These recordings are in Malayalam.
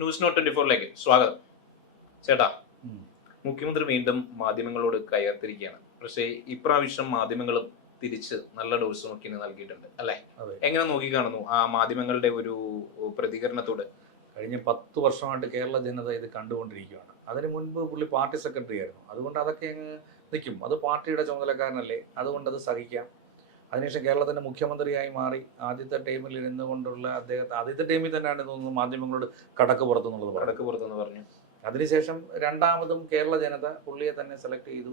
ന്യൂസ് നോട്ട് 24ലേക്ക് സ്വാഗതം. ചേട്ടാ, മുഖ്യമന്ത്രി വീണ്ടും മാധ്യമങ്ങളോട് കയർത്തിരിക്കുകയാണ്. പക്ഷേ ഇപ്രാവശ്യം മാധ്യമങ്ങളും തിരിച്ച് നല്ല ഡോസ് നോക്കി നൽകിയിട്ടുണ്ട് അല്ലെ? എങ്ങനെ നോക്കി കാണുന്നു ആ മാധ്യമങ്ങളുടെ ഒരു പ്രതികരണത്തോട്? കഴിഞ്ഞ 10 വർഷമായിട്ട് കേരള ജനത ഇത് കണ്ടുകൊണ്ടിരിക്കുകയാണ്. അതിന് മുൻപ് പുള്ളി പാർട്ടി സെക്രട്ടറി ആയിരുന്നു. അതുകൊണ്ട് അതൊക്കെ അങ്ങ് നിൽക്കും. അത് പാർട്ടിയുടെ ചുമതലക്കാരനല്ലേ, അതുകൊണ്ട് അത് സഹിക്കാം. അതിനുശേഷം കേരളത്തിൻ്റെ മുഖ്യമന്ത്രിയായി മാറി ആദ്യത്തെ ടൈമിൽ ഇരുന്നുകൊണ്ടുള്ള ആദ്യത്തെ ടൈമിൽ തന്നെയാണ് തോന്നുന്നു മാധ്യമങ്ങളോട് കടക്ക് പുറത്തെന്ന് പറഞ്ഞു. അതിനുശേഷം രണ്ടാമതും കേരള ജനത പുള്ളിയെ തന്നെ സെലക്ട് ചെയ്തു.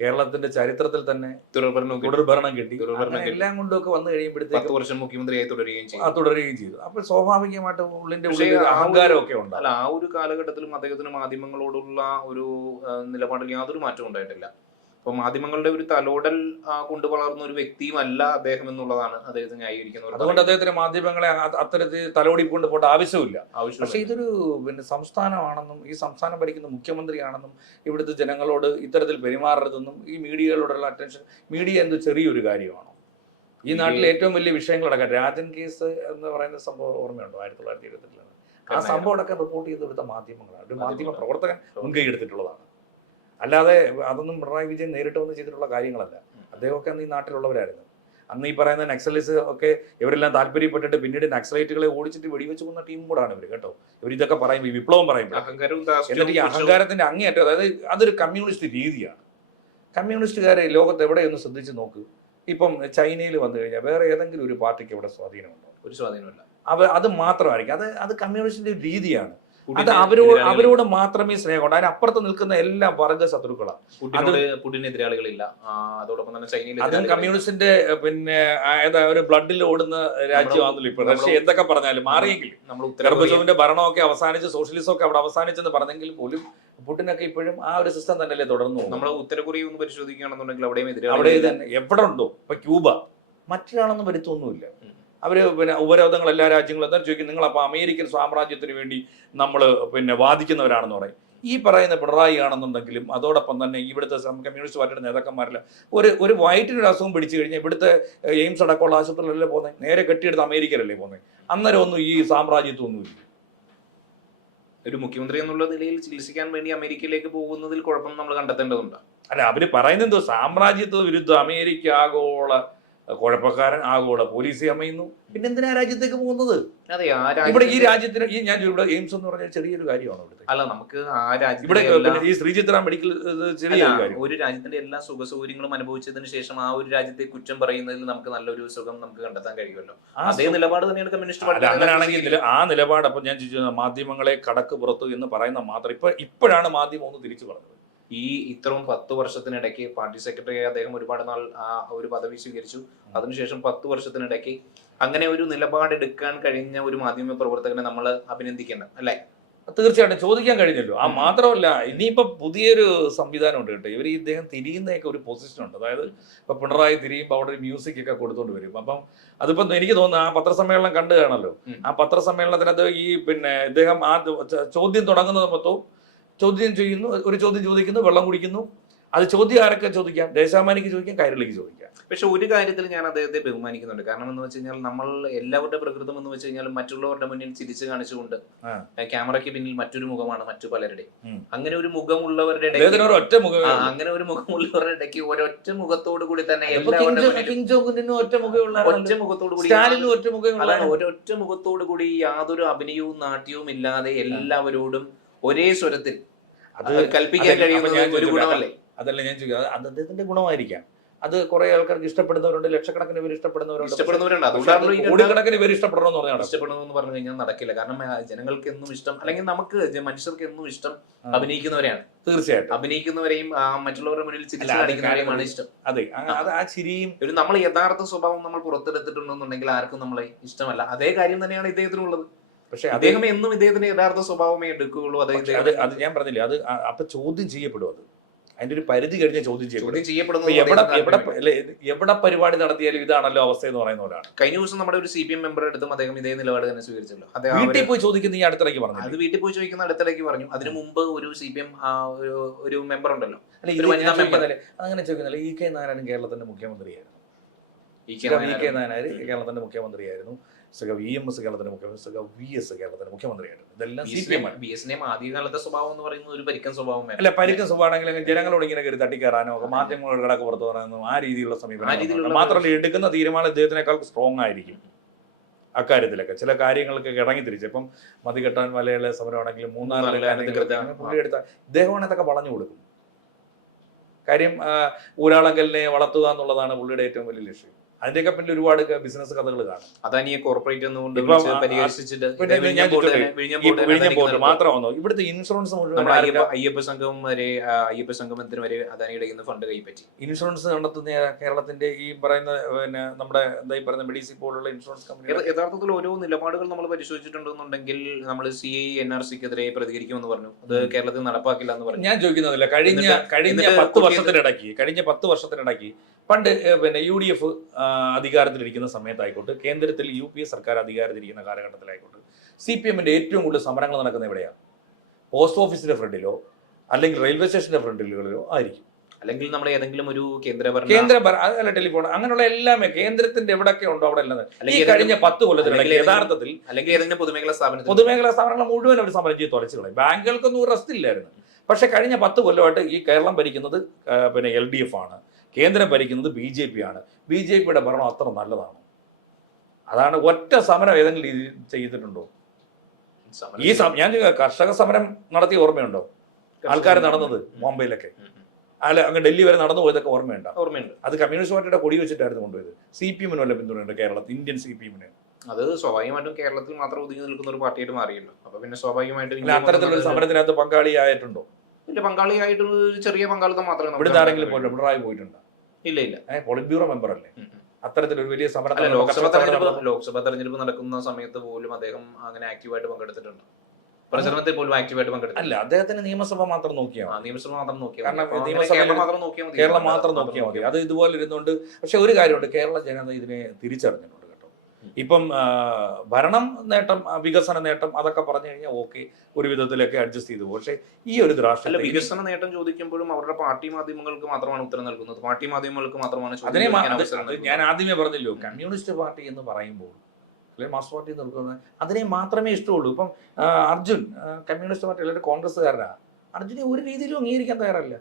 കേരളത്തിന്റെ ചരിത്രത്തിൽ തന്നെ തുടർഭരണം കിട്ടി. എല്ലാം കൊണ്ടൊക്കെ വന്നു കഴിയുമ്പോഴത്തേക്ക് 10 വർഷം മുഖ്യമന്ത്രിയായി തുടരുകയും ചെയ്തു. അപ്പോൾ സ്വാഭാവികമായിട്ട് ഉള്ളിന്റെ അഹങ്കാരമൊക്കെ ഉണ്ട്. അല്ല, ആ ഒരു കാലഘട്ടത്തിലും അദ്ദേഹത്തിന് മാധ്യമങ്ങളോടുള്ള ഒരു നിലപാടിൽ യാതൊരു മാറ്റവും ഉണ്ടായിട്ടില്ല. അപ്പൊ മാധ്യമങ്ങളുടെ ഒരു തലോടൽ കൊണ്ട് വളർന്ന ഒരു വ്യക്തിയുമല്ല അദ്ദേഹം എന്നുള്ളതാണ് അദ്ദേഹത്തെ ന്യായീകരിക്കുന്നത്. അതുകൊണ്ട് അദ്ദേഹത്തിന് മാധ്യമങ്ങളെ അത്തരത്തിൽ തലോടി കൊണ്ട് പോകേണ്ട ആവശ്യമില്ല. പക്ഷേ ഇതൊരു സംസ്ഥാനമാണെന്നും ഈ സംസ്ഥാനം ഭരിക്കുന്ന മുഖ്യമന്ത്രിയാണെന്നും ഇവിടുത്തെ ജനങ്ങളോട് ഇത്തരത്തിൽ പെരുമാറരുതെന്നും ഈ മീഡിയകളോടുള്ള അറ്റൻഷൻ, മീഡിയ എന്ത് ചെറിയൊരു കാര്യമാണോ? ഈ നാട്ടിലെ ഏറ്റവും വലിയ വിഷയങ്ങളടക്കം രാജൻ കേസ് എന്ന് പറയുന്ന സംഭവം ഓർമ്മയുണ്ടോ? 1922 ആ സംഭവം അടക്കം റിപ്പോർട്ട് ചെയ്ത് ഇവിടുത്തെ മാധ്യമങ്ങളാണ്. ഒരു മാധ്യമ പ്രവർത്തകൻ മുൻകൈ എടുത്തിട്ടുള്ളതാണ്. അല്ലാതെ അതൊന്നും പിണറായി വിജയൻ നേരിട്ട് വന്ന് ചെയ്തിട്ടുള്ള കാര്യങ്ങളല്ല. അദ്ദേഹമൊക്കെ അന്ന് ഈ നാട്ടിലുള്ളവരായിരുന്നു. അന്ന് ഈ പറയുന്ന നക്സലിസ് ഒക്കെ ഇവരെല്ലാം താല്പര്യപ്പെട്ടിട്ട് പിന്നീട് നക്സലൈറ്റുകളെ ഓടിച്ചിട്ട് വെടിവെച്ച് പോകുന്ന ടീം കൂടാണ് ഇവർ, കേട്ടോ. ഇവരിതൊക്കെ പറയുമ്പോൾ ഈ വിപ്ലവം പറയുമ്പോൾ എന്നിട്ട് ഈ അഹങ്കാരത്തിന്റെ അങ്ങേയറ്റം, അതായത് അതൊരു കമ്മ്യൂണിസ്റ്റ് രീതിയാണ്. കമ്മ്യൂണിസ്റ്റുകാരെ ലോകത്ത് എവിടെയൊന്ന് ശ്രദ്ധിച്ച് നോക്ക്. ഇപ്പം ചൈനയിൽ വന്നു കഴിഞ്ഞാൽ വേറെ ഏതെങ്കിലും ഒരു പാർട്ടിക്ക് ഇവിടെ സ്വാധീനമുണ്ടോ? ഒരു സ്വാധീനമില്ല. അത് മാത്രമായിരിക്കും. അത് കമ്മ്യൂണിസ്റ്റിന്റെ രീതിയാണ്. അത് അവരോട് മാത്രമേ സ്നേഹമുണ്ട്. അതിനപ്പുറത്ത് നിൽക്കുന്ന എല്ലാ വർഗ ശത്രുക്കളാണ്. എതിരാളികളില്ല. അതോടൊപ്പം തന്നെ ചൈനയിൽ അതും കമ്മ്യൂണിസ്റ്റിന്റെ പിന്നെ ഒരു ബ്ലഡിൽ ഓടുന്ന രാജ്യമാണല്ലോ ഇപ്പൊ റഷ്യ. എന്തൊക്കെ പറഞ്ഞാലും മാറിയെങ്കിലും ഗർബച്ചോവിന്റെ ഭരണമൊക്കെ അവസാനിച്ച് സോഷ്യലിസം ഒക്കെ അവിടെ അവസാനിച്ചെന്ന് പറഞ്ഞെങ്കിൽ പോലും പുടിനൊക്കെ ഇപ്പോഴും ആ ഒരു സിസ്റ്റം തന്നെയല്ലേ തുടർന്നു. നമ്മൾ ഉത്തരകൊറിയ ഒന്ന് പരിശോധിക്കുകയാണെന്നുണ്ടെങ്കിൽ അവിടെ തന്നെ എവിടെ ഉണ്ടോ? ഇപ്പൊ ക്യൂബ മറ്റൊരാളൊന്നും വരുത്തൊന്നുമില്ല. അവർ പിന്നെ ഉപരോധങ്ങൾ എല്ലാ രാജ്യങ്ങളും എന്താ ചോദിക്കും, നിങ്ങളപ്പോൾ അമേരിക്കൻ സാമ്രാജ്യത്തിന് വേണ്ടി നമ്മൾ പിന്നെ വാദിക്കുന്നവരാണെന്ന് പറയും. ഈ പറയുന്ന പിണറായി ആണെന്നുണ്ടെങ്കിലും അതോടൊപ്പം തന്നെ ഇവിടുത്തെ കമ്മ്യൂണിസ്റ്റ് പാർട്ടിയുടെ നേതാക്കന്മാരില്ല ഒരു വയറ്റിനൊരു അസുഖം പിടിച്ചു കഴിഞ്ഞാൽ ഇവിടുത്തെ എയിംസ് അടക്കമുള്ള ആശുപത്രിയിലല്ലേ പോകുന്നത്, നേരെ കെട്ടിയെടുത്ത് അമേരിക്കയിലല്ലേ പോകുന്നത്. അന്നേരം ഒന്നും ഈ സാമ്രാജ്യത്വമൊന്നുമില്ല. ഒരു മുഖ്യമന്ത്രി എന്നുള്ള നിലയിൽ ചികിത്സിക്കാൻ വേണ്ടി അമേരിക്കയിലേക്ക് പോകുന്നതിൽ കുഴപ്പം നമ്മൾ കണ്ടെത്തേണ്ടതുണ്ട്. അല്ല, അവര് പറയുന്നത് എന്തോ സാമ്രാജ്യത്വ വിരുദ്ധ അമേരിക്ക ആഗോള കുഴപ്പക്കാരൻ, ആഗോള പോലീസ് അമയുന്നു. പിന്നെ എന്തിനാ രാജ്യത്തേക്ക് പോകുന്നത്? ഇവിടെ ഈ രാജ്യത്തിന് ഞാൻ ഇവിടെ എയിംസ് എന്ന് പറഞ്ഞാൽ ചെറിയൊരു കാര്യമാണ് ഇവിടുത്തെ. അല്ല, നമുക്ക് ആ രാജ്യം ഇവിടെ ഈ ശ്രീചിത്ര മെഡിക്കൽ ചെറിയ കാര്യം. ഒരു രാജ്യത്തിന്റെ എല്ലാ സുഖ സൗകര്യങ്ങളും അനുഭവിച്ചതിന് ശേഷം ആ ഒരു രാജ്യത്തെ കുറ്റം പറയുന്നതിൽ നമുക്ക് നല്ലൊരു സുഖം നമുക്ക് കണ്ടെത്താൻ കഴിയുമല്ലോ. അതേ നിലപാട് തന്നെയാണ് കമ്മ്യൂണിസ്റ്റ് പാർട്ടി. അങ്ങനെയാണെങ്കിൽ ആ നിലപാട് അപ്പൊ ഞാൻ ചോദിച്ചു, മാധ്യമങ്ങളെ കടക്ക് പുറത്തു എന്ന് പറയുന്ന മാത്രം ഇപ്പോഴാണ് മാധ്യമം ഒന്ന് തിരിച്ചു പറഞ്ഞത്. ഈ ഇത്രയും 10 വർഷത്തിനിടയ്ക്ക് പാർട്ടി സെക്രട്ടറിയായി അദ്ദേഹം ഒരുപാട് നാൾ ആ ഒരു പദവി സ്വീകരിച്ചു. അതിനുശേഷം 10 വർഷത്തിനിടയ്ക്ക് അങ്ങനെ ഒരു നിലപാടെടുക്കാൻ കഴിഞ്ഞ ഒരു മാധ്യമ പ്രവർത്തകനെ നമ്മൾ അഭിനന്ദിക്കണം അല്ലേ? തീർച്ചയായിട്ടും ചോദിക്കാൻ കഴിഞ്ഞല്ലോ. ആ മാത്രമല്ല, ഇനിയിപ്പോ പുതിയൊരു സംവിധാനം ഉണ്ട് കേട്ടോ. ഇദ്ദേഹം തിരിയുന്നതൊക്കെ ഒരു പൊസിഷൻ ഉണ്ട്. അതായത് ഇപ്പൊ പിണറായി തിരിയുമ്പോൾ അവിടെ ഒരു മ്യൂസിക് ഒക്കെ കൊടുത്തോണ്ട് വരും. അപ്പം അതിപ്പോ എനിക്ക് തോന്നുന്നു ആ പത്രസമ്മേളനം കണ്ടു കാണല്ലോ. ആ പത്രസമ്മേളനത്തിനകത്ത് ഈ പിന്നെ ഇദ്ദേഹം ആ ചോദ്യം തുടങ്ങുന്നത് മൊത്തവും ചോദ്യം ചെയ്യുന്നു, ഒരു ചോദ്യം ചോദിക്കുന്നു, വെള്ളം കുടിക്കുന്നു. അത് ചോദ്യം ആരൊക്കെ ചോദിക്കാം? ദേശാഭിമാനിക്ക് ചോദിക്കാം, കൈരളിക്ക് ചോദിക്കാം. പക്ഷെ ഒരു കാര്യത്തിൽ ഞാൻ അദ്ദേഹത്തെ ബഹുമാനിക്കുന്നുണ്ട്. കാരണം എന്ന് വെച്ച് കഴിഞ്ഞാൽ നമ്മൾ എല്ലാവരുടെ പ്രകൃതം എന്ന് വെച്ച് കഴിഞ്ഞാൽ മറ്റുള്ളവരുടെ മുന്നിൽ ചിരിച്ച് കാണിച്ചുകൊണ്ട് ക്യാമറയ്ക്ക് പിന്നിൽ മറ്റൊരു മുഖമാണ് മറ്റു പലരുടെയും. അങ്ങനെ ഒരു മുഖമുള്ളവരുടെ അങ്ങനെ ഒരു മുഖമുള്ളവരുടെ ഇടയ്ക്ക് ഒരൊറ്റ മുഖത്തോടു കൂടി തന്നെ ഒരൊറ്റ മുഖത്തോടു കൂടി യാതൊരു അഭിനയവും നാട്യവും ഇല്ലാതെ എല്ലാവരോടും ഒരേ സ്വരത്തിൽ അത് കൽപ്പിക്കാൻ കഴിയുന്ന ഒരു ഗുണമല്ലേ? അതല്ല ഞാൻ ചോദിക്കുക, അത് അദ്ദേഹത്തിന്റെ ഗുണമായിരിക്കാം. അത് കുറെ ആൾക്കാർക്ക് ഇഷ്ടപ്പെടുന്നവരുണ്ട്, ലക്ഷക്കണക്കിന് പേര് ഇഷ്ടപ്പെടുന്നവരുണ്ട്, കോടിക്കണക്കിന് പേര് ഇഷ്ടപ്പെടണമെന്ന് പറഞ്ഞാൽ ഇഷ്ടപ്പെടണമെന്ന് പറഞ്ഞു കഴിഞ്ഞാൽ നടക്കില്ല. കാരണം ജനങ്ങൾക്ക് എന്നും ഇഷ്ടം, അല്ലെങ്കിൽ നമുക്ക് മനുഷ്യർക്ക് എന്നും ഇഷ്ടം അഭിനയിക്കുന്നവരെയാണ്. തീർച്ചയായിട്ടും അഭിനയിക്കുന്നവരെയും മറ്റുള്ളവരുടെ മുന്നിൽ ചിരിക്കുന്നവരെയുമാണ് ഇഷ്ടം. അതെ, ആ ചിരിയും ഒരു നമ്മൾ യഥാർത്ഥ സ്വഭാവം നമ്മൾ പുറത്തെടുത്തിട്ടുണ്ടെന്നുണ്ടെങ്കിൽ ആർക്കും നമ്മളെ ഇഷ്ടമല്ല. അതേ കാര്യം തന്നെയാണ് ഇദ്ദേഹത്തിനുള്ളത്. പക്ഷെ അദ്ദേഹം എന്നും ഇദ്ദേഹത്തിന്റെ യഥാർത്ഥ സ്വഭാവമേ എടുക്കുകയുള്ളൂ. അത് ഞാൻ പറഞ്ഞില്ലേ, അത് അപ്പൊ ചോദ്യം ചെയ്യപ്പെടും. അത് അതിന്റെ ഒരു പരിധി കഴിഞ്ഞ ചോദ്യം ചെയ്യപ്പെടുന്നു. എവിടെ പരിപാടി നടത്തിയാലും ഇതാണല്ലോ അവസ്ഥ എന്ന് പറയുന്ന പോലെയാണ്. കഴിഞ്ഞ ദിവസം നമ്മുടെ ഒരു CPM മെമ്പർ എടുത്തും അദ്ദേഹം ഇതേ നിലപാട് തന്നെ സ്വീകരിച്ചല്ലോ. വീട്ടിൽ പോയി ചോദിക്കുന്ന ഈ അടുത്തിടയ്ക്ക് പറഞ്ഞു. അത് വീട്ടിൽ പോയി ചോദിക്കുന്ന അടുത്തിടയ്ക്ക് പറഞ്ഞു. അതിനു മുമ്പ് ഒരു CPM ഒരു മെമ്പർ ഉണ്ടല്ലോ, അങ്ങനെ ചോദിക്കുന്നില്ല. EK നായനാരും കേരളത്തിന്റെ മുഖ്യമന്ത്രിയായിരുന്നു. കേരളത്തിന്റെ മുഖ്യമന്ത്രിയായിരുന്നു. EMS കേരളത്തിന്റെ മുഖ്യമന്ത്രി, VS കേരളത്തിന്റെ മുഖ്യമന്ത്രിയായിരുന്നു. ഇതെല്ലാം CPM ആണ്. BS ആദ്യകാലത്തെ സ്വഭാവം എന്ന് പറയുന്നത് ഒരു പരിക്കൻ സ്വഭാവം അല്ല, പരിക്കൻ സ്വഭാവമാണെങ്കിൽ ജനങ്ങളോട് ഇങ്ങനെ കയറി തട്ടിക്കയറാനോ മാധ്യമങ്ങളോട് കിടക്ക് പുറത്തു പറയാനോ ആ രീതിയിലുള്ള സമീപനം മാത്രമല്ല, എടുക്കുന്ന തീരുമാനം ഇദ്ദേഹത്തിനേക്കാൾ സ്ട്രോങ് ആയിരിക്കും അക്കാര്യത്തിലൊക്കെ. ചില കാര്യങ്ങൾക്ക് ഇറങ്ങി തിരിച്ചു. ഇപ്പം മതികെട്ടാൻ മലയാള സമരമാണെങ്കിലും പുള്ളി എടുത്ത ഇദ്ദേഹമാണ് ഇതൊക്കെ വളഞ്ഞു കൊടുക്കും. കാര്യം ഊരാളങ്കലിനെ വളർത്തുക എന്നുള്ളതാണ് പുള്ളിയുടെ ഏറ്റവും വലിയ ലക്ഷ്യം. അതിന്റെയൊക്കെ പിന്നിൽ ഒരുപാട് ബിസിനസ് കഥകൾ കാണും. അതാണ് കോർപ്പറേറ്റ് മാത്രമാണോ ഇവിടുത്തെ ഇൻഷുറൻസ് മുഴുവൻ അയ്യപ്പ സംഗമത്തിന് വരെ അദാനിയുടെ ഫണ്ട് കൈപ്പറ്റി. ഇൻഷുറൻസ് നടത്തുന്ന കേരളത്തിന്റെ ഈ പറയുന്ന നമ്മുടെ എന്താ പറയുന്ന മെഡിസി പോലുള്ള ഇൻഷുറൻസ് കമ്പനി യഥാർത്ഥത്തിൽ ഓരോ നിലപാടുകൾ നമ്മൾ പരിശോധിച്ചിട്ടുണ്ടെന്നുണ്ടെങ്കിൽ നമ്മൾ CI NRCക്കെതിരെ പ്രതികരിക്കുമെന്ന് പറഞ്ഞു. അത് കേരളത്തിൽ നടപ്പാക്കില്ല എന്ന് പറഞ്ഞു. ഞാൻ ചോദിക്കുന്നില്ല. കഴിഞ്ഞ 10 വർഷത്തിനിടയ്ക്ക് പണ്ട് UDF അധികാരത്തിലിരിക്കുന്ന സമയത്തായിക്കോട്ടെ, കേന്ദ്രത്തിൽ UPA സർക്കാർ അധികാരത്തിലിരിക്കുന്ന കാലഘട്ടത്തിലായിക്കോട്ടെ, CPMന്റെ ഏറ്റവും കൂടുതൽ സമരങ്ങൾ നടക്കുന്നത് എവിടെയാണ്? പോസ്റ്റ് ഓഫീസിന്റെ ഫ്രണ്ടിലോ അല്ലെങ്കിൽ റെയിൽവേ സ്റ്റേഷന്റെ ഫ്രണ്ടിലോ ആയിരിക്കും. അല്ലെങ്കിൽ നമ്മുടെ ഏതെങ്കിലും ഒരു കേന്ദ്ര അല്ല ടെലിഫോൺ അങ്ങനെയുള്ള എല്ലാമേ കേന്ദ്രത്തിന്റെ എവിടെയൊക്കെ ഉണ്ടോ അവിടെ എല്ലാം. ഈ കഴിഞ്ഞ 10 കൊല്ലത്തിനിടയ്ക്ക് യഥാർത്ഥത്തിൽ അല്ലെങ്കിൽ ഏതെങ്കിലും പൊതുമേഖലാ സ്ഥാപനങ്ങൾ മുഴുവൻ അവർ സമരം ചെയ്ത് തുറച്ചു കളയും. ബാങ്കുകൾക്കൊന്നും ഒരു റെസ്റ്റ് ഇല്ലായിരുന്നു. പക്ഷെ കഴിഞ്ഞ 10 കൊല്ലമായിട്ട് ഈ കേരളം ഭരിക്കുന്നത് LDF ആണ്, കേന്ദ്രം ഭരിക്കുന്നത് BJP ആണ്. BJPയുടെ ഭരണം അത്ര നല്ലതാണ്. അതാണ് ഒറ്റ സമരം ഏതെങ്കിലും രീതിയിൽ ചെയ്തിട്ടുണ്ടോ? ഞാൻ കർഷക സമരം നടത്തിയ ഓർമ്മയുണ്ടോ? ആൾക്കാർ നടന്നത് ബോംബെയിലൊക്കെ, അല്ല അങ്ങ് ഡൽഹി വരെ നടന്നു പോയതൊക്കെ ഓർമ്മയുണ്ട്. അത് കമ്മ്യൂണിസ്റ്റ് പാർട്ടിയുടെ കൊടി വെച്ചിട്ടായിരുന്നു കൊണ്ടുപോയത്. CPM വല്ല പിന്തുണയുണ്ട് കേരളത്തിൽ? ഇന്ത്യൻ CPM-ന് അത് സ്വാഭാവികമായിട്ടും കേരളത്തിൽ മാത്രം ഒതുങ്ങി നിൽക്കുന്ന ഒരു പാർട്ടിയായിട്ട് മാറിയല്ലോ. അപ്പൊ പിന്നെ സ്വാഭാവികമായിട്ടും അത്തരത്തിലൊരു സമരത്തിനകത്ത് പങ്കാളിയായിട്ടുണ്ടോ? ഇല്ല, പങ്കാളിയായിട്ട് ചെറിയ പങ്കാളിത്തം മാത്രമേ. ഇവിടുത്തെ ആരെങ്കിലും പിണറായി പോയിട്ടുണ്ടോ? ഇല്ല. പോളിറ്റ് ബ്യൂറോ മെമ്പർ അല്ലേ? അത്തരത്തിലൊരു വലിയ സമരം ലോക്സഭാ തെരഞ്ഞെടുപ്പ് നടക്കുന്ന സമയത്ത് പോലും അദ്ദേഹം അങ്ങനെ ആക്റ്റീവായിട്ട് പങ്കെടുത്തിട്ടുണ്ട്. പ്രചരണത്തിൽ പോലും ആക്റ്റീവായിട്ട് പങ്കെടുത്തു. അല്ല, അദ്ദേഹത്തിന് നിയമസഭ മാത്രം നോക്കിയാൽ കാരണം കേരളം മാത്രം നോക്കിയാൽ മതി. അത് ഇതുപോലെ ഇരുന്നുകൊണ്ട്. പക്ഷെ ഒരു കാര്യമുണ്ട്, കേരള ജനത ഇതിനെ തിരിച്ചറിഞ്ഞിട്ടുണ്ട് കേട്ടോ. ഇപ്പം ഭരണം നേട്ടം, വികസന നേട്ടം അതൊക്കെ പറഞ്ഞു കഴിഞ്ഞാൽ ഓക്കെ, ഒരു വിധത്തിലൊക്കെ അഡ്ജസ്റ്റ് ചെയ്തു. പക്ഷേ ഈ ഒരു രാഷ്ട്രീയ വികസന നേട്ടം ചോദിക്കുമ്പോഴും അവരുടെ പാർട്ടി മാധ്യമങ്ങൾക്ക് മാത്രമാണ് ഉത്തരം നൽകുന്നത്. പാർട്ടി മാധ്യമങ്ങൾക്ക് മാത്രമാണ്. ഞാൻ ആദ്യമേ പറഞ്ഞല്ലോ, കമ്മ്യൂണിസ്റ്റ് പാർട്ടി എന്ന് പറയുമ്പോൾ അല്ലെങ്കിൽ മാർക്സ് പാർട്ടി നിൽക്കുന്നത് അതിനെ മാത്രമേ ഇഷ്ടമുള്ളൂ. ഇപ്പം അർജുൻ കമ്മ്യൂണിസ്റ്റ് പാർട്ടി അല്ലെങ്കിൽ കോൺഗ്രസ്സുകാരനാണ്. അർജുനെ ഒരു രീതിയിലും അംഗീകരിക്കാൻ തയ്യാറല്ല.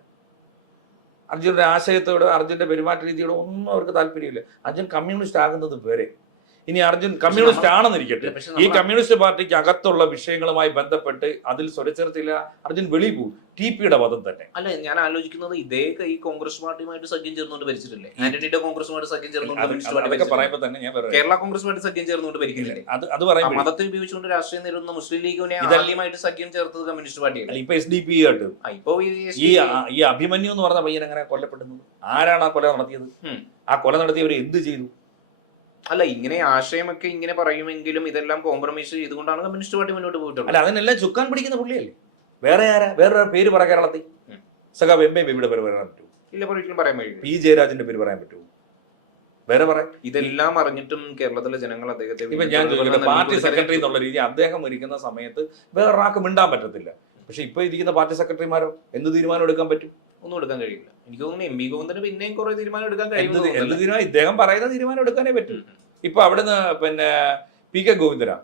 അർജുൻ്റെ ആശയത്തോട്, അർജുൻ്റെ പെരുമാറ്റ രീതിയോട് ഒന്നും അവർക്ക് താല്പര്യമില്ല. അർജുൻ കമ്മ്യൂണിസ്റ്റ് ആകുന്നത് വരെ. ഇനി അർജുൻ കമ്മ്യൂണിസ്റ്റ് ആണെന്നിരിക്കട്ടെ, ഈ കമ്മ്യൂണിസ്റ്റ് പാർട്ടിക്ക് അകത്തുള്ള വിഷയങ്ങളുമായി ബന്ധപ്പെട്ട് അതിൽ സ്വരച്ചേർത്തില്ല, അർജുൻ വെളിയിൽ പോകും. TPയുടെ വധം തന്നെ. അല്ല, ഞാൻ ആലോചിക്കുന്നത് ഇതേ ഈ കോൺഗ്രസ് പാർട്ടിയുമായിട്ട് സഖ്യം ചേർന്നുകൊണ്ട് ഭരിച്ചിട്ടില്ലേ? ആന്റണിയുടെ കോൺഗ്രസുമായിട്ട് സഖ്യം ചേർന്നുകൊണ്ട് പറയുമ്പോൾ തന്നെ ഞാൻ കേരള കോൺഗ്രസുമായിട്ട് സഖ്യം ചേർന്നുകൊണ്ട് ഭരിക്കുന്നില്ലേ? അത് പറയുമ്പോൾ മതത്തെ ഉപയോഗിച്ചുകൊണ്ട് രാഷ്ട്രീയം നേരിടുന്ന മുസ്ലിം ലീഗിനെ ആദ്യമായിട്ട് സഖ്യം ചേർത്തത് കമ്മ്യൂണിസ്റ്റ് പാർട്ടിയാണ്. ഇപ്പൊ SDP ആയിട്ട് ഈ അഭിമന്യു എന്ന് പറഞ്ഞ പയ്യൻ എങ്ങനെ കൊല്ലപ്പെടുന്നത്? ആരാണ് ആ കൊല നടത്തിയത്? ആ കൊല നടത്തിയവർ എന്ത് ചെയ്തു? അല്ല, ഇങ്ങനെ ആശയമൊക്കെ ഇങ്ങനെ പറയുമെങ്കിലും ഇതെല്ലാം കോംപ്രമൈസ് ചെയ്തുകൊണ്ടാണ് കമ്മ്യൂണിസ്റ്റ് പാർട്ടി മുന്നോട്ട് പോയിട്ടുള്ളത്. അല്ല, അതിനെല്ലാം ചുക്കാൻ പിടിക്കുന്ന പുള്ളിയല്ലേ? വേറെ ആരാ? വേറൊരു പേര് പറ കേരളത്തിൽ. സഖാവ് MA ബേബിയുടെ പേര് പറയാൻ പറ്റുമോ? ഇല്ല, ഒരിക്കലും പറയാൻ കഴിയില്ല. P ജയരാജന്റെ പേര് പറയാൻ പറ്റുമോ? വേറെ പറയാം. ഇതെല്ലാം അറിഞ്ഞിട്ടും കേരളത്തിലെ ജനങ്ങൾ അദ്ദേഹത്തെ ഇപ്പൊ ഞാൻ ചോദിക്കുന്നത്, പാർട്ടി സെക്രട്ടറി എന്നുള്ള രീതി അദ്ദേഹം ഇരിക്കുന്ന സമയത്ത് വേറൊരാൾക്ക് മിണ്ടാൻ പറ്റത്തില്ല. പക്ഷെ ഇപ്പൊ ഇരിക്കുന്ന പാർട്ടി സെക്രട്ടറിമാരോ എന്ത് തീരുമാനം എടുക്കാൻ പറ്റും? ഒന്നും എടുക്കാൻ കഴിയില്ല. എനിക്ക് തോന്നുന്നു MV ഗോവിന്ദന് പിന്നെയും കുറെ തീരുമാനം എടുക്കാൻ കഴിയും. എന്ത് തീരുമാനം? ഇദ്ദേഹം പറയുന്ന തീരുമാനം എടുക്കാനേ പറ്റും. ഇപ്പൊ അവിടുന്ന് PK ഗോവിന്ദനാ,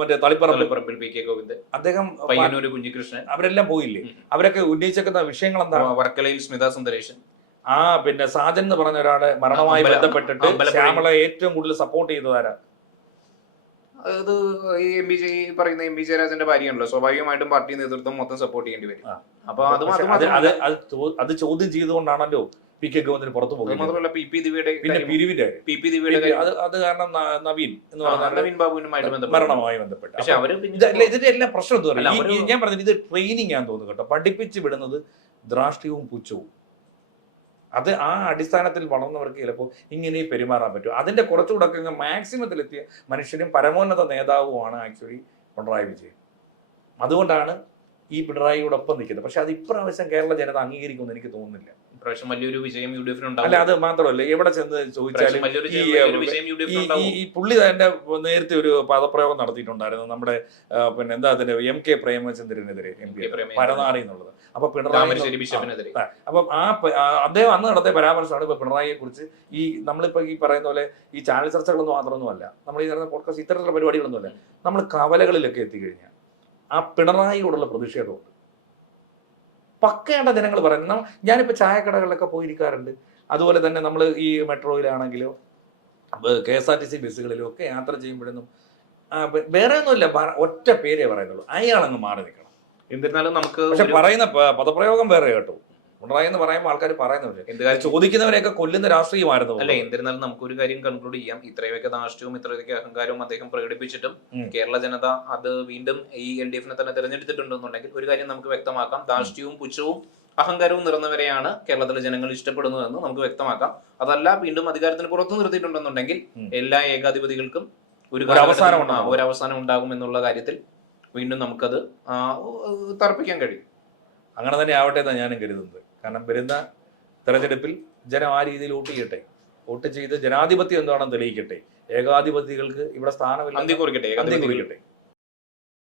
മറ്റേ തളിപ്പറമ്പിൽ PK ഗോവിന്ദൻ, അദ്ദേഹം പയ്യന്നൂര് കുഞ്ഞികൃഷ്ണൻ, അവരെല്ലാം പോയില്ലേ? അവരൊക്കെ ഉന്നയിച്ചേക്കുന്ന വിഷയങ്ങൾ എന്താണ്? വർക്കലയിൽ സ്മിത സുന്ദരേശൻ, സാജൻ എന്ന് പറഞ്ഞ ഒരാളെ മരണവുമായി ബന്ധപ്പെട്ടിട്ട് ശ്യാമള ഏറ്റവും കൂടുതൽ സപ്പോർട്ട് ചെയ്തതാരാ? അത് ഈ പറയുന്ന MV ജയരാജന്റെ ഭാര്യയാണല്ലോ. സ്വാഭാവികമായിട്ടും പാർട്ടി നേതൃത്വം മൊത്തം സപ്പോർട്ട് ചെയ്യേണ്ടി വരും. അപ്പൊ അത് ചോദ്യം ചെയ്തുകൊണ്ടാണല്ലോ PK ഗോവിന്ദന് പുറത്തു പോകുന്നത്. മാത്രമല്ല PP ദിവ്യയുടെ അത് കാരണം നവീൻ എന്ന് പറഞ്ഞ നവീൻ ബാബുവിനുമായിട്ട് മരണവുമായി ബന്ധപ്പെട്ട്. പക്ഷെ അവര് ഇതിന്റെ എല്ലാം പ്രശ്നം എന്ത് പറയും? ഞാൻ പറഞ്ഞത് ഇത് ട്രെയിനിങ് ആണെന്ന് തോന്നുന്നു കേട്ടോ. പഠിപ്പിച്ച് വിടുന്നത് ദ്രാഷ്ട്യവും പുച്ഛവും. അത് ആ അടിസ്ഥാനത്തിൽ വളർന്നവർക്ക് ചിലപ്പോൾ ഇങ്ങനെ പെരുമാറാൻ പറ്റും. അതിന്റെ കുറച്ചുകൂടെ മാക്സിമത്തിലെത്തിയ മനുഷ്യനും പരമോന്നത നേതാവുമാണ് ആക്ച്വലി പിണറായി വിജയൻ. അതുകൊണ്ടാണ് ഈ പിണറായിയോടൊപ്പം നിൽക്കുന്നത്. പക്ഷെ അത് ഇപ്രാവശ്യം കേരള ജനത അംഗീകരിക്കുമെന്ന് എനിക്ക് തോന്നുന്നില്ല. ഇപ്രാവശ്യം വലിയൊരു വിജയം യു ഡി എഫിന് അല്ല, അത് മാത്രമല്ല, എവിടെ ചെന്ന് ചോദിച്ചാലും ഈ പുള്ളി തന്നെ നേരത്തെ ഒരു പദപ്രയോഗം നടത്തിയിട്ടുണ്ടായിരുന്നു നമ്മുടെ പിന്നെ എന്താ അതിന്റെ MK പ്രേമചന്ദ്രനെതിരെ, MP പരനാറി എന്നുള്ളത്. അപ്പൊ പിണറായി അപ്പം അദ്ദേഹം അന്ന് നടത്തിയ പരാമർശമാണ് ഇപ്പൊ പിണറായിയെ കുറിച്ച്. ഈ നമ്മളിപ്പോ ഈ പറയുന്ന പോലെ ഈ ചാനൽ ചർച്ചകളൊന്നും മാത്രമൊന്നും അല്ല, നമ്മൾ ഈ പറയുന്ന പോഡ്കാസ്റ്റ് ഇത്തരത്തിലുള്ള പരിപാടികളൊന്നും അല്ല, നമ്മൾ കവലകളിലൊക്കെ എത്തിക്കഴിഞ്ഞാൽ ആ പിണറായിയോടുള്ള പ്രതിഷേധമുണ്ട്. പക്കയാണ്ട ജനങ്ങൾ പറയുന്നത്. ഞാനിപ്പോൾ ചായക്കടകളിലൊക്കെ പോയിരിക്കാറുണ്ട്. അതുപോലെ തന്നെ നമ്മൾ ഈ മെട്രോയിലാണെങ്കിലോ KSRTC ബസ്സുകളിലും ഒക്കെ യാത്ര ചെയ്യുമ്പോഴൊന്നും വേറെ ഒന്നുമില്ല, ഒറ്റ പേരേ പറയുന്നുള്ളൂ, അയാളങ്ങ് മാറി നിൽക്കണം. എന്നിരുന്നാലും നമുക്ക് പക്ഷെ പറയുന്ന പദപ്രയോഗം വേറെ കേട്ടോ. പിണറായി എന്ന് പറയുമ്പോൾ ആൾക്കാർ പറയുന്നവര് ചോദിക്കുന്നവരെയൊക്കെ കൊല്ലുന്ന രാഷ്ട്രീയമായിരുന്നു. അല്ലെ, എന്നിരുന്നാലും നമുക്കൊരു കാര്യം കൺക്ലൂഡ് ചെയ്യാം. ഇത്രയൊക്കെ ധാർഷ്ട്യവും ഇത്രയൊക്കെ അഹങ്കാരവും അദ്ദേഹം പ്രകടിപ്പിച്ചിട്ടും കേരള ജനത അത് വീണ്ടും ഈ LDF തന്നെ തിരഞ്ഞെടുത്തിട്ടുണ്ടെന്നുണ്ടെങ്കിൽ ഒരു കാര്യം നമുക്ക് വ്യക്തമാക്കാം. ധാർഷ്ട്യവും പുച്ഛവും അഹങ്കാരവും നിറഞ്ഞവരെയാണ് കേരളത്തിലെ ജനങ്ങൾ ഇഷ്ടപ്പെടുന്നതെന്ന് നമുക്ക് വ്യക്തമാക്കാം. അതല്ല, വീണ്ടും അധികാരത്തിന് പുറത്തു നിർത്തിയിട്ടുണ്ടെന്നുണ്ടെങ്കിൽ എല്ലാ ഏകാധിപതികൾക്കും ഒരു അവസാനം ഉണ്ടാകും എന്നുള്ള കാര്യത്തിൽ വീണ്ടും നമുക്കത് തർപ്പിക്കാൻ കഴിയും. അങ്ങനെ തന്നെ ആവട്ടെ എന്നാണ് ഞാനും കരുതുന്നത്. കാരണം വരുന്ന തെരഞ്ഞെടുപ്പിൽ ജനം ആ രീതിയിൽ വോട്ട് ചെയ്യട്ടെ, വോട്ട് ചെയ്ത് ജനാധിപത്യം എന്താണെന്ന് തെളിയിക്കട്ടെ, ഏകാധിപതികൾക്ക് ഇവിടെ സ്ഥാനമില്ല, അന്തി കുറിക്കട്ടെ.